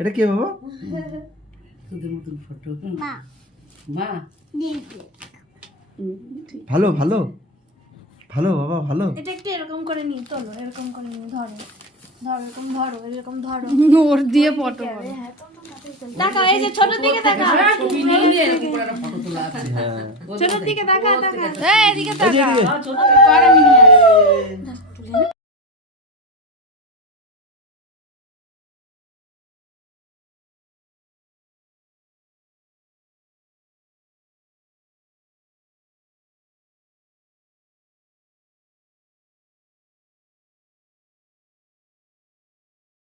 এটা কে বাবা? তোদের মতন ফটো। মা মা ভালো ভালো ভালো বাবা ভালো। এটা একটু এরকম করে নিয়ে তোলো, এরকম করে নিয়ে ধরো ধরো, এরকম ধরো, এরকম ধরো। ওর দিয়ে ফটো হ্যাঁ, তাকাও, এই যে ছোটর দিকে তাকাও, ছবি নিয়ে নিয়ে এরকম করে একটা ফটো তোলা আছে। হ্যাঁ ছোটর দিকে তাকা, তাকা, এই এদিকে তাকা এদিকে। ছোট কর আমি নিয়ে আসি।